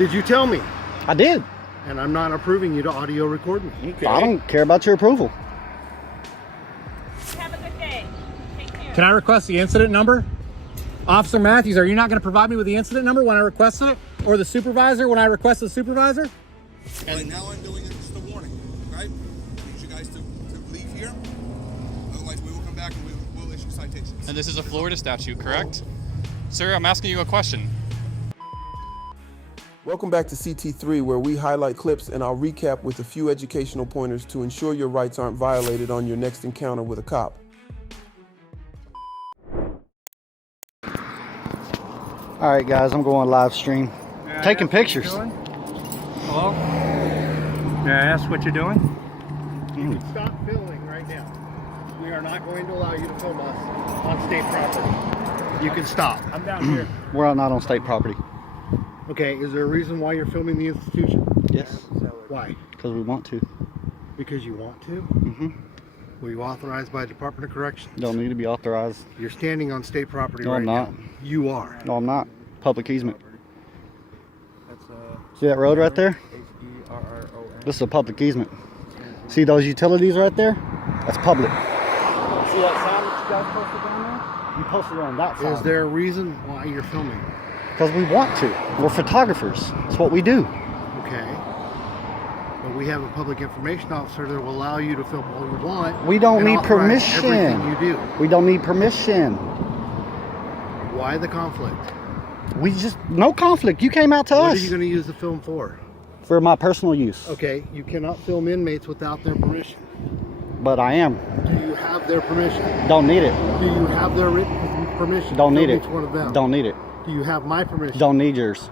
Did you tell me? I did. And I'm not approving you to audio record me. Okay. I don't care about your approval. Have a good day. Take care. Can I request the incident number? Officer Matthews, are you not going to provide me with the incident number when I requested it? Or the supervisor when I requested the supervisor? Right now I'm doing it just a warning, right? I need you guys to leave here. Otherwise we will come back and we'll issue citations. And this is a Florida statute, correct? Sir, I'm asking you a question. Welcome back to CT3, where we highlight clips and I'll recap with a few educational pointers to ensure your rights aren't violated on your next encounter with a cop. All right, guys, I'm going live stream. Taking pictures. Hello? May I ask what you're doing? You can stop filming right now. We are not going to allow you to film us on state property. You can stop. I'm down here. We're not on state property. Okay, is there a reason why you're filming the institution? Yes. Why? Because we want to. Because you want to? Mm-hmm. Were you authorized by Department of Corrections? Don't need to be authorized. You're standing on state property No, right I'm not. now. You are. No, I'm not. Public easement. See that road right there? This is a public easement. See those utilities right there? That's public. See that sign that you guys posted down there? You posted it on that side. Is there a reason why you're filming? Because we want to. We're photographers. That's what we do. Okay. But we have a public information officer that will allow you to film all you want. We don't and need authorize permission. Everything you do. We don't need permission. Why the conflict? We just, no conflict. You came out to What us. are you going to use the film for? For my personal use. Okay, you cannot film inmates without their permission. But I am. Do you have their permission? Don't need it. Do you have their written permission? Don't to need film it. Each one of them? Don't need it. Do you have my permission? Don't need yours.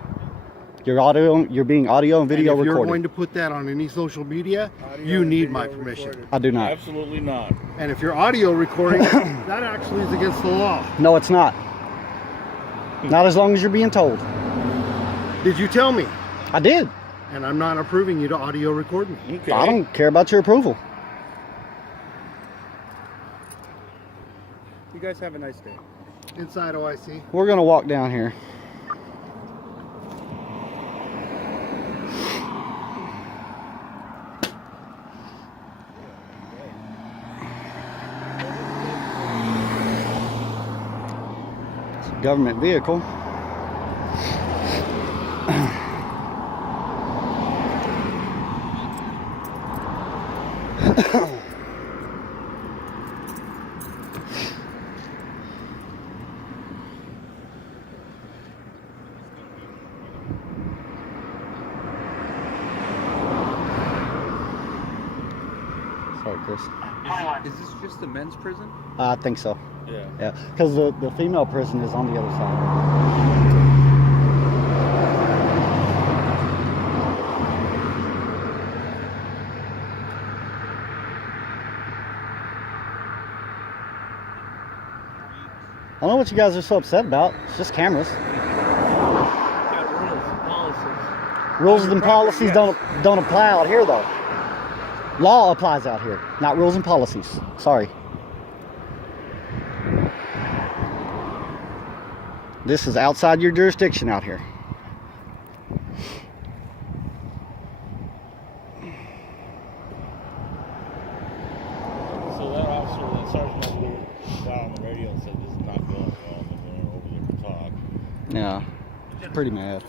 You're being audio and video and if recorded. you're going to put that on any social media, you need my permission. I do not. Absolutely not. And if you're audio recording, that actually is against the law. No, it's not. Not as long as you're being told. Did you tell me? I did. And I'm not approving you to audio record me. Okay. I don't care about your approval. You guys have a nice day. Inside OIC. We're going to walk down here. It's a government vehicle. Sorry, Chris. Is this just the men's prison? I think so. Yeah. Yeah, because the female prison is on the other side. I don't know what you guys are so upset about. It's just cameras. Rules and policies don't apply out here, though. Law applies out here, not rules and policies. Sorry. This is outside your jurisdiction out here. So that officer, that sergeant over there, got on the radio and said this is not going well, and they're over there to talk. Yeah, it's pretty mad.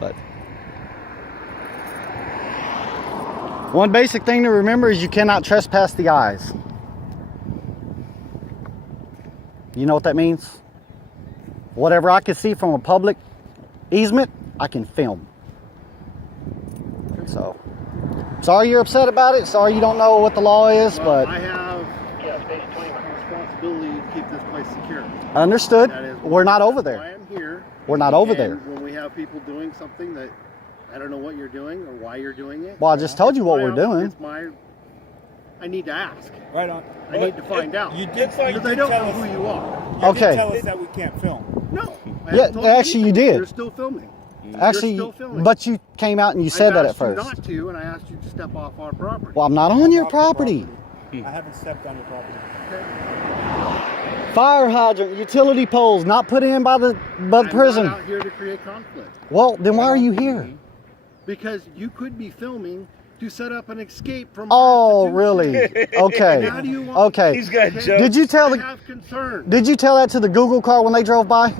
But one basic thing to remember is you cannot trespass the eyes. You know what that means? Whatever I can see from a public easement, I can film. So, sorry you're upset about it. Sorry you don't know what the law is, Well, but I have a responsibility to keep this place secure. understood. That is We're not over why there. I'm here. We're not over And there. when we have people doing something that I don't know what you're doing or why you're doing it. Well, I just told you what we're doing. It's my. I need to ask. Right on. I need to find out. You did say Because I don't know who you are. You Okay. did tell us that we can't film. No. Yeah, I haven't told actually, you anything. did. You're still filming. Actually, You're still filming. but you came out and you said that at I've asked you first. not to, and I asked you to step off our property. Well, I'm not on your property. I haven't stepped on your property. Fire hydrant, utility poles, not put in by the prison. I'm not out here to create conflict. Well, then why are you here? Because you could be filming to set up an escape from. Oh, really? Okay. How do you want? Okay. He's got jokes. Did you tell I have concern. Did you tell that to the Google car when they drove by?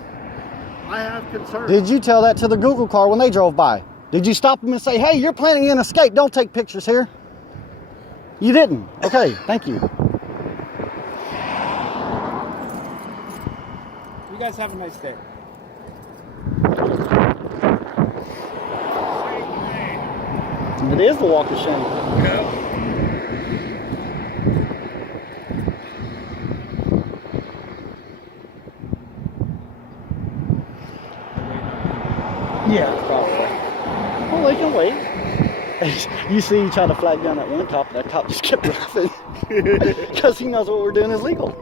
I have concern. Did you tell that to the Google car when they drove by? Did you stop them and say, "Hey, you're planning an escape. Don't take pictures here"? You didn't. Okay. Thank you. You guys have a nice day. It is the walk of shame. Yeah, probably. Well, they can wait. You see, you try to flag down that one cop, that cop just kept laughing because he knows what we're doing is legal.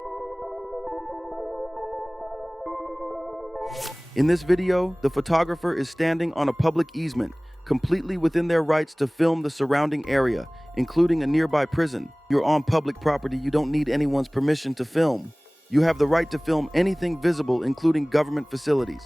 In this video, the photographer is standing on a public easement, completely within their rights to film the surrounding area, including a nearby prison. You're on public property, you don't need anyone's permission to film. You have the right to film anything visible, including government facilities.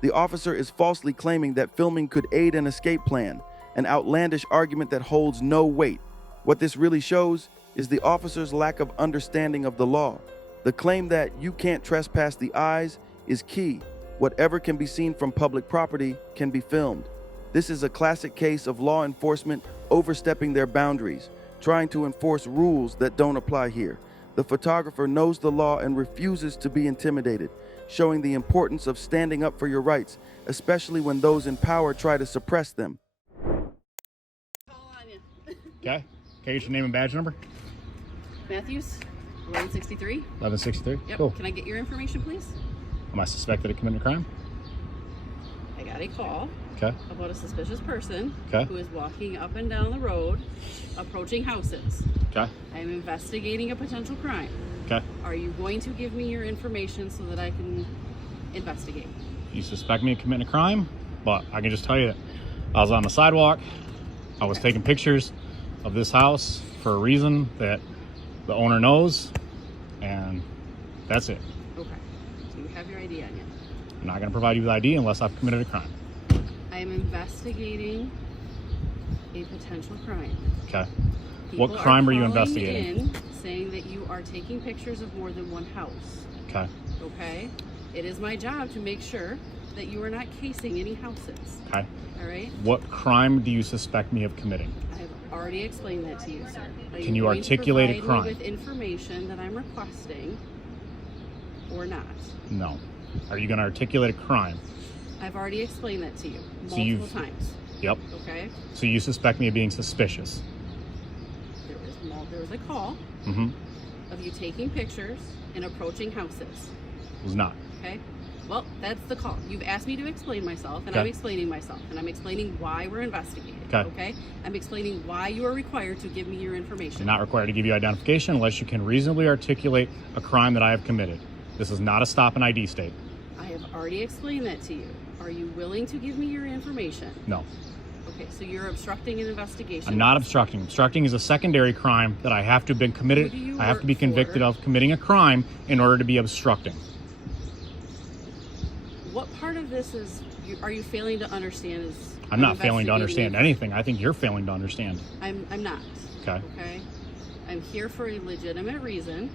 The officer is falsely claiming that filming could aid an escape plan, an outlandish argument that holds no weight. What this really shows is the officer's lack of understanding of the law. The claim that you can't trespass the eyes is key. Whatever can be seen from public property can be filmed. This is a classic case of law enforcement overstepping their boundaries, trying to enforce rules that don't apply here. The photographer knows the law and refuses to be intimidated, showing the importance of standing up for your rights, especially when those in power try to suppress them. Okay. Okay, get your name and badge number. Matthews, 1163. 1163. Yep. Cool. Can I get your information, please? Am I suspected of committing a crime? I got a call Okay. about a suspicious person Okay. who is walking up and down the road, approaching houses. Okay. I am investigating a potential crime. Okay. Are you going to give me your information so that I can investigate? You suspect me of committing a crime, but I can just tell you that I was on the sidewalk. I was taking pictures of this house for a reason that the owner knows, and that's it. Okay. So you have your ID on you. I'm not going to provide you with ID unless I've committed a crime. I am investigating a potential crime. Okay. People What crime are you calling investigating? in saying that you are taking pictures of more than one house. Okay. Okay? It is my job to make sure that you are not casing any houses. Okay. All right? What crime do you suspect me of committing? I have already explained that to you, sir. Are Can you going to articulate a provide me crime? with information that I'm requesting or not? No. Are you going to articulate a crime? I've already explained that to you So multiple times. Yep. Okay? So you suspect me of being suspicious? There was a call Mm-hmm. of you taking pictures and approaching houses. It was not. Okay? Well, that's the call. You've asked me to explain myself, and I'm Okay. explaining myself, and I'm explaining why we're investigating. Okay. I'm explaining why you are required to give me your information. I'm not required to give you identification unless you can reasonably articulate a crime that I have committed. This is not a stop and ID state. I have already explained that to you. Are you willing to give me your information? No. Okay, so you're obstructing an investigation. I'm not obstructing. Obstructing is a secondary crime that I have to have been committed. Who do you I have to be work convicted for? of committing a crime in order to be obstructing. What part of this are you failing to understand? I'm not failing to investigating understand a- anything. I think you're failing to understand. I'm not. Okay. Okay? I'm here for a legitimate reason,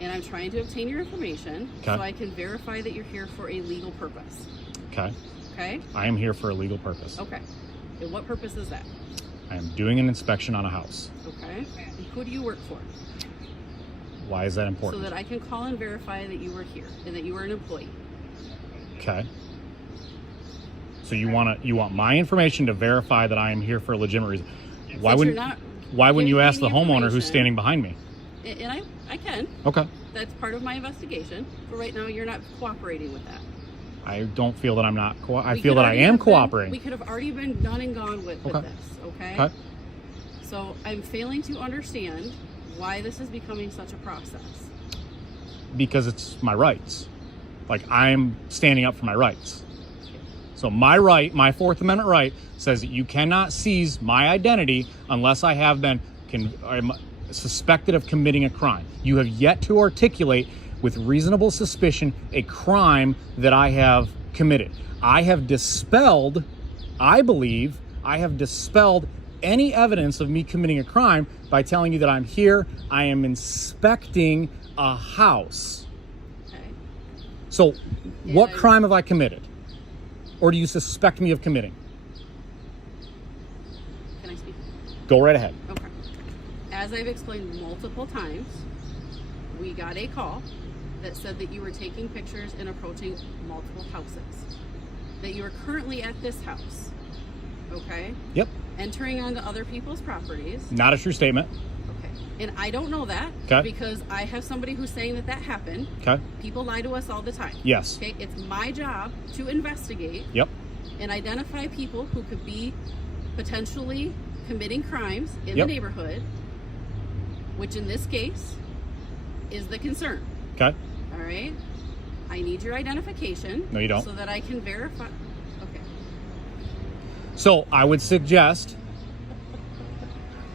and I'm trying to obtain your information Okay. so I can verify that you're here for a legal purpose. Okay. Okay? I am here for a legal purpose. Okay. And what purpose is that? I am doing an inspection on a house. Okay? And who do you work for? Why is that important? So that I can call and verify that you were here and that you were an employee. Okay. So you want my information to verify that I am here for a legitimate reason. Why Since wouldn't you're not why wouldn't you giving me ask the any homeowner who's information- standing behind me? And I can. Okay. That's part of my investigation. But right now, you're not cooperating with that. I don't feel that I'm not I We feel could that I already am have been- cooperating. We could have already been done and gone with Okay. this, okay? Okay. So I'm failing to understand why this is becoming such a process. Because it's my rights. Like, I'm standing up for my rights. So my right, my Fourth Amendment right, says that you cannot seize my identity unless I have been I'm suspected of committing a crime. You have yet to articulate with reasonable suspicion a crime that I have committed. I have dispelled, I believe, I have dispelled any evidence of me committing a crime by telling you that I'm here, I am inspecting a house. Okay. So, what Yeah. crime have I committed? Or do you suspect me of committing? Can I speak? Go right ahead. Okay. As I've explained multiple times, we got a call that said that you were taking pictures and approaching multiple houses. That you are currently at this house. Okay? Yep. Entering onto other people's properties. Not a true statement. Okay. And I don't know that. Okay. Because I have somebody who's saying that that happened. Okay. People lie to us all the time. Yes. Okay. It's my job to investigate. Yep. And identify people who could be potentially committing crimes in Yep. the neighborhood, which in this case is the concern. Okay. All right. I need your identification. No, you don't. So that I can verify. Okay. So I would suggest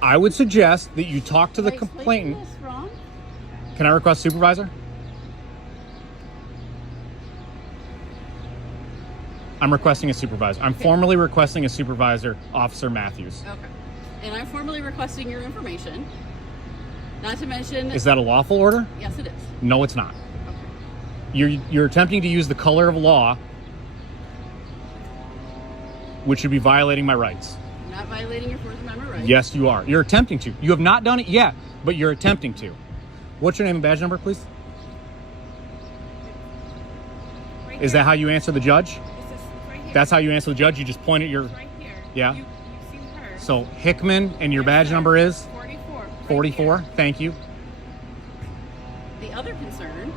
that you talk to the Am I explaining complainant. this wrong? Can I request supervisor? I'm requesting a supervisor. I'm formally requesting a supervisor, Officer Matthews. Okay. And I'm formally requesting your information. Not to mention. Is that a lawful order? Yes, it is. No, it's not. Okay. You're attempting to use the color of law, which would be violating my rights. You're not violating your Fourth Amendment rights. Yes, you are. You're attempting to. You have not done it yet, but you're attempting to. What's your name and badge number, please? Right Is here. that how you answer the judge? This is right here. That's how you answer the judge? You just point at your... It's right here. Yeah. You've seen her. So Hickman, and your badge number is? 44. right 44. here. Thank you. The other concern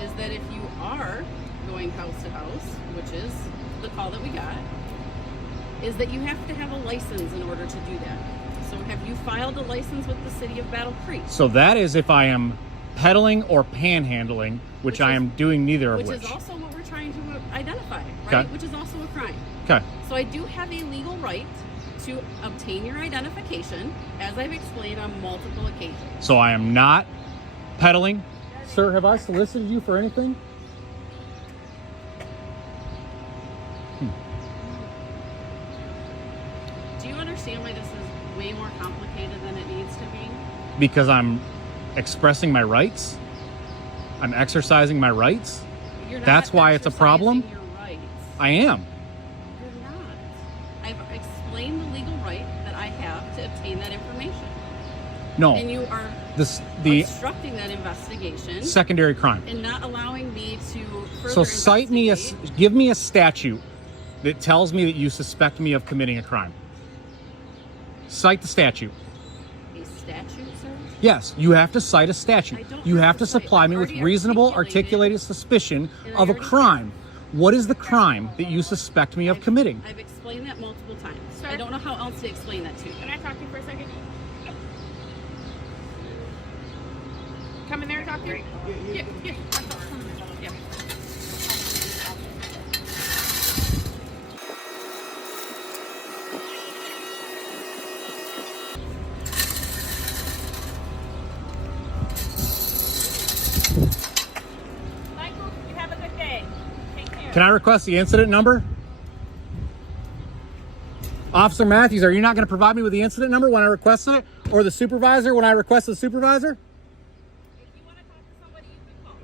is that if you are going house to house, which is the call that we got, is that you have to have a license in order to do that. So have you filed a license with the city of Battle Creek? So that is if I am peddling or panhandling, which I am doing neither of Which which. is also what we're trying to identify, right? Okay. Which is also a crime. Okay. So I do have a legal right to obtain your identification, as I've explained on multiple occasions. So I am not peddling. Sir, have I solicited you for anything? Do you understand why this is way more complicated than it needs to be? Because I'm expressing my rights. I'm exercising my rights. You're not That's why it's a problem? exercising your rights. I am. You're not. I've explained the legal right that I have to obtain that information. No. And you are The obstructing that investigation secondary crime. and not allowing me to further So cite me investigate. give me a statute that tells me that you suspect me of committing a crime. Cite the statute. A statute, sir? Yes, you have to cite a I statute. don't You have have to to cite. supply I've me with already reasonable, articulated articulated suspicion and I of a already crime. What is the crime that you suspect me of committing? I've explained that multiple times. Sir? I don't know how else to explain that to you. Can I talk to you for a second? Come in there and talk to you? Yeah. Yeah. Yeah. Michael, you have a good day. Take care. Can I request the incident number? Officer Matthews, are you not going to provide me with the incident number when I requested it? Or the supervisor when I requested the supervisor? If you want to talk to somebody, you can call,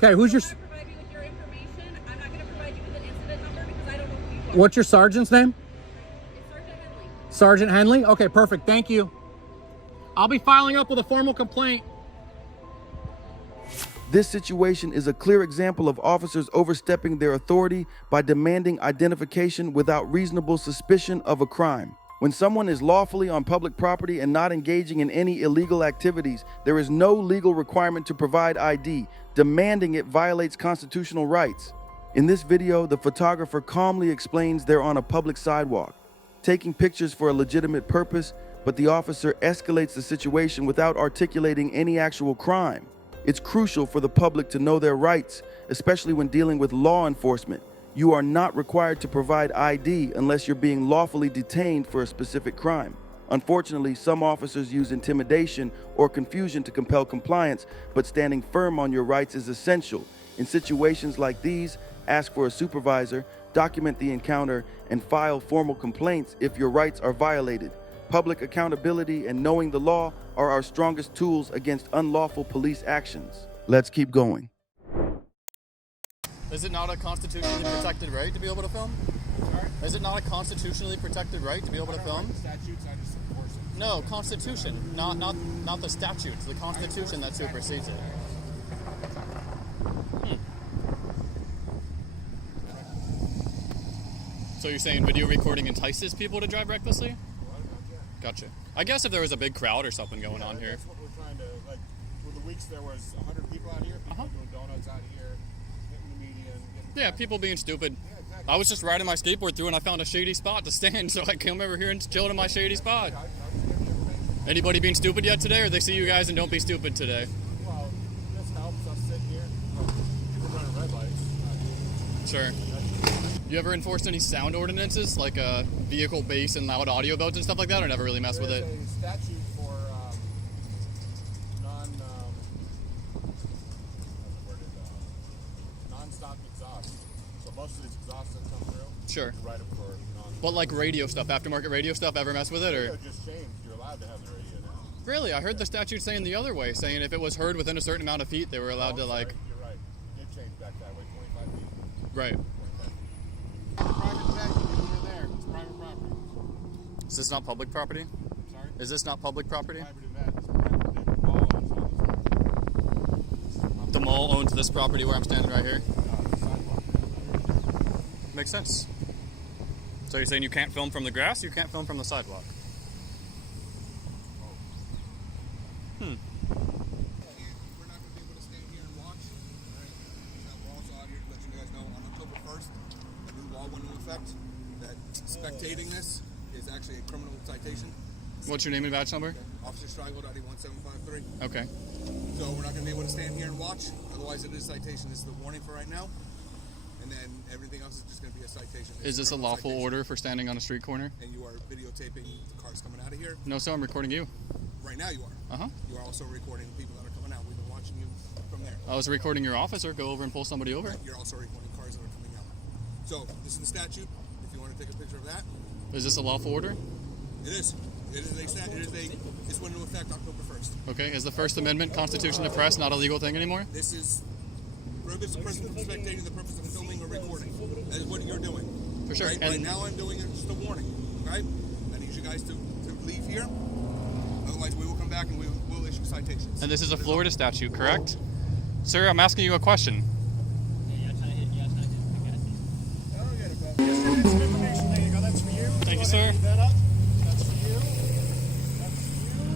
okay? Okay, who's your... I'm not provide you with your information. I'm not going to provide you with an incident number because I don't know who you are. What's your sergeant's name? It's Sergeant Henley. Sergeant Henley? Okay, perfect. Thank you. I'll be filing up with a formal complaint. This situation is a clear example of officers overstepping their authority by demanding identification without reasonable suspicion of a crime. When someone is lawfully on public property and not engaging in any illegal activities, there is no legal requirement to provide ID. Demanding it violates constitutional rights. In this video, the photographer calmly explains they're on a public sidewalk, taking pictures for a legitimate purpose, but the officer escalates the situation without articulating any actual crime. It's crucial for the public to know their rights, especially when dealing with law enforcement. You are not required to provide ID unless you're being lawfully detained for a specific crime. Unfortunately, some officers use intimidation or confusion to compel compliance, but standing firm on your rights is essential. In situations like these, ask for a supervisor, document the encounter, and file formal complaints if your rights are violated. Public accountability and knowing the law are our strongest tools against unlawful police actions. Let's keep going. Is it not a constitutionally protected right to be able to film? Sorry? Is it not a constitutionally protected right to be able to film? Statutes, I just enforce it. No, Constitution, not the statutes. The Constitution that supersedes it. So you're saying video recording entices people to drive recklessly? Gotcha. I guess if there was a big crowd or something going on here. That's what we're trying to, like, for the weeks there was 100 people out here, people doing donuts out here, hitting the median. Yeah, people being stupid. Yeah, exactly. I was just riding my skateboard through and I found a shady spot to stand, so I came over here and chilled in my shady spot. I just give you information. Anybody being stupid yet today, or they see you guys and don't be stupid today? Well, this helps us sit here. We're running red lights. Sure. You ever enforced any sound ordinances, like vehicle bass and loud audio belts and stuff like that, or never really messed with it? There's a statute for non-stop exhaust. So most of these exhausts that come through, Sure. you write them for But like radio stuff, aftermarket radio stuff, ever mess with it, or? radio just changed. You're allowed to have the radio now. Really? I heard the statute saying the other way, saying if it was heard within a certain amount of feet, they were allowed to like. You're right. It changed back that way, 25 feet. Right. 25 feet. Private jet, you're there. It's private property. Is this not public property? Sorry? Is this not public property? Private event. It's private. The mall owns this property where I'm standing right here. Sidewalk. Makes sense. So you're saying you can't film from the grass, you can't film from the sidewalk? We're not going to be able to stand here and watch. Right? We're also out here to let you guys know on October 1st, a new law went into effect that spectating this is actually a criminal citation. What's your name and badge number? Officer Striegel.E1753. Okay. So we're not going to be able to stand here and watch. Otherwise, it is a citation. This is the warning for right now. And then everything else is just going to be a citation. Is this a lawful order for standing on a street corner? And you are videotaping the cars coming out of here. No, so I'm recording you. Right now you are. Uh-huh. You are also recording the people that are coming out. We've been watching you from there. I was recording your officer go over and pull somebody over. You're also recording cars that are coming out. So this is the statute. If you want to take a picture of that, Is this a lawful order? it is. It is a stat. This went into effect October 1st. Okay. Is the First Amendment Constitution of Press not a legal thing anymore? This is prohibits the person from spectating the purpose of filming or recording. That is what you're doing. For sure. Right now I'm doing just a warning. Okay? I need you guys to leave here. Otherwise we will come back and we will issue citations. And this is a Florida statute, correct? Sir, I'm asking you a question. That's for you. Thank you, sir. That's for you. That's for you.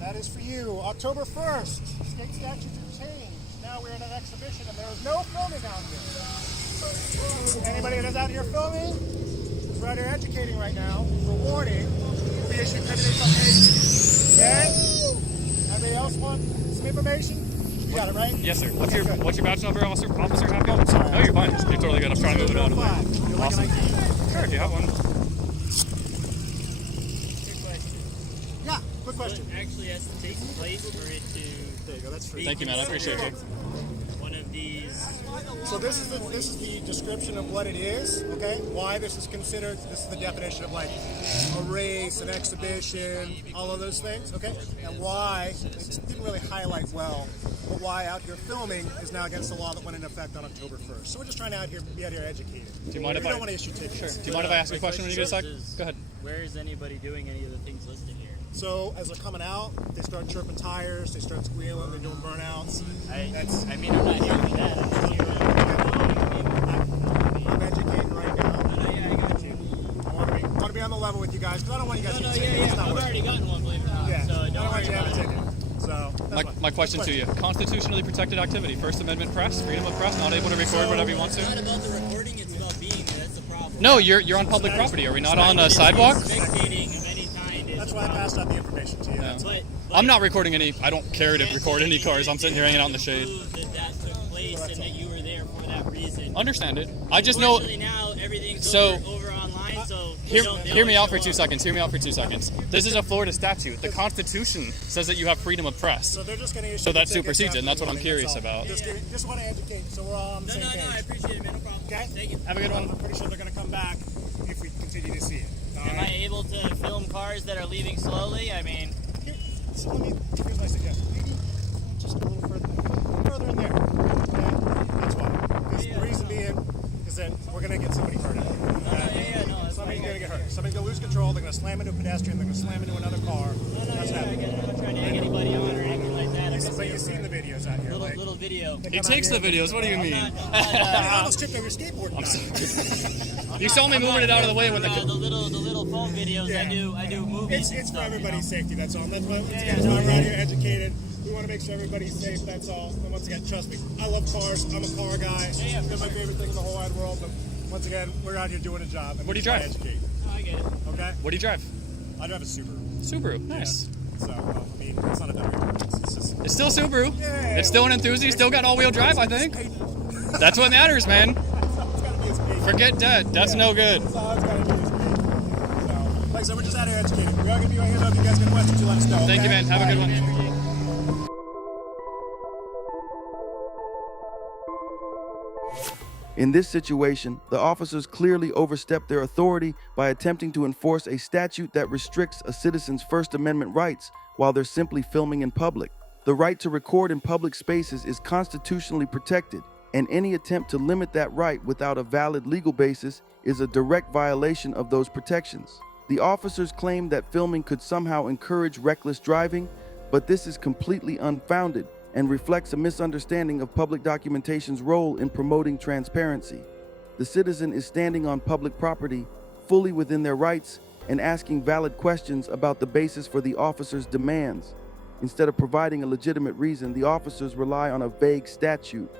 That is for you. October 1st, state statutes have changed. Now we're in an exhibition and there is no filming out here. Anybody that is out here filming is right here educating right now. For warning, will be issued 10 days citation. Okay? Anybody else want some information? You got it, right? Yes, sir. What's your badge number, officer? Happy? Oh, sorry. No, you're fine. You're totally good. I'm trying to move it out of the way. You like an Awesome. ID? Sure, if you have one. Yeah, quick question. Actually has to take place for it to. There you go. That's free. Thank you, man. I appreciate it. One of these. So this is the description of what it is, okay? Why this is considered, this is the definition of like a race, an exhibition, all of those things, okay? And why, it didn't really highlight well, but why out here filming is now against the law that went into effect on October 1st. So we're just trying to be out here educated. Do you mind if we I... don't want to issue tickets. Sure. Do you mind if I ask a question when you get a sec? Go ahead. Where is anybody doing any of the things listed here? So as they're coming out, they start chirping tires, they start squealing, they're doing burnouts. I'm not here for that. I'm just here. I'm educating right now. No, yeah, I got you. I want to be on the level with you guys, because I don't want you guys to get tickets. It's not I've worth already it. gotten one, believe it or not. Yeah, So I don't don't want worry you to have about a it. ticket. So My question to you. Constitutionally protected activity. First Amendment press, freedom of press, not able to record whatever you want It's not to. about the recording, it's about being there. That's the problem. No, you're on public property. Are we not on a sidewalk? Spectating of any kind is that's why I passed out the information to you. Yeah. But I'm not recording any. I don't care to record any cars. I'm sitting here hanging out in the shade. prove that took place and that you were there for that reason. Understand it. I just know. Unfortunately now everything's So- over online, so Hear me out for 2 seconds. Hear me out for 2 seconds. This is a Florida statute. The Constitution says that you have freedom of press. So they're just going to issue. So that tickets supersedes it, and that's after what the I'm warning, curious that's all. about. Just want to educate, so we're all on the same page. I appreciate it, man. No problem. Okay. Thank you. Have a good one. I'm pretty sure they're going to come back if we continue to see it. All Am right? I able to film cars that are leaving slowly? I mean, So here's my suggestion. Maybe just a little further in there. Okay? That's why. Because the reason being is that we're going to get somebody hurt out here. Okay? Somebody's going to get hurt. Somebody's going to lose control. They're going to slam into a pedestrian. They're going to slam into another car. That's happening. I'm not trying to egg anybody on or anything like that. But you've seen the videos out here. Little video. He takes the videos. What do you mean? I almost tripped over your skateboard. I'm sorry. You saw me moving it out of the way when the little phone videos. Yeah. I do movies. It's for stuff, everybody's safety. That's all. That's why once Yeah, again, no, we're I out get here educated. We want to make sure everybody's safe. That's all. And once again, trust me, I love cars. I'm a car guy. Yeah, It's my favorite thing in the whole wide world. But once again, we're out here doing a job. And What do you we try to drive? Educate. I get it. Okay. What do you drive? I drive a Subaru. Subaru. Nice. So I mean, it's not a W. It's just. It's still Subaru. Yeah. It's still an enthusiast. Still got all-wheel drive, I think. That's what matters, man. It's gotta be his paid. Forget debt. That's no good. That's all it's gotta be his paid. So, like I said, we're just out here educating. We are gonna be right here. So if you guys got questions, you let us know. Thank you, okay? man. Have a good one. In this situation, the officers clearly overstepped their authority by attempting to enforce a statute that restricts a citizen's First Amendment rights while they're simply filming in public. The right to record in public spaces is constitutionally protected, and any attempt to limit that right without a valid legal basis is a direct violation of those protections. The officers claimed that filming could somehow encourage reckless driving, but this is completely unfounded and reflects a misunderstanding of public documentation's role in promoting transparency. The citizen is standing on public property, fully within their rights, and asking valid questions about the basis for the officer's demands. Instead of providing a legitimate reason, the officers rely on a vague statute,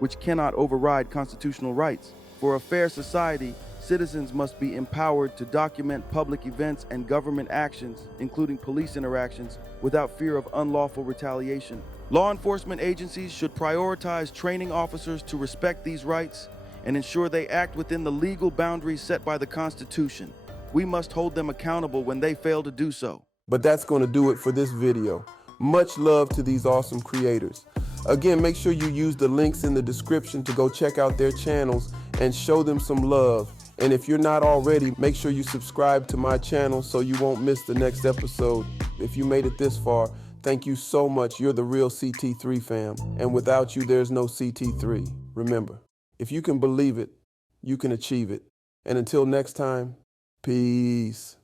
which cannot override constitutional rights. For a fair society, citizens must be empowered to document public events and government actions, including police interactions, without fear of unlawful retaliation. Law enforcement agencies should prioritize training officers to respect these rights and ensure they act within the legal boundaries set by the Constitution. We must hold them accountable when they fail to do so. But that's going to do it for this video. Much love to these awesome creators. Again, make sure you use the links in the description to go check out their channels and show them some love. And if you're not already, make sure you subscribe to my channel so you won't miss the next episode. If you made it this far, thank you so much. You're the real CT3 fam. And without you, there's no CT3. Remember, if you can believe it, you can achieve it. And until next time, peace.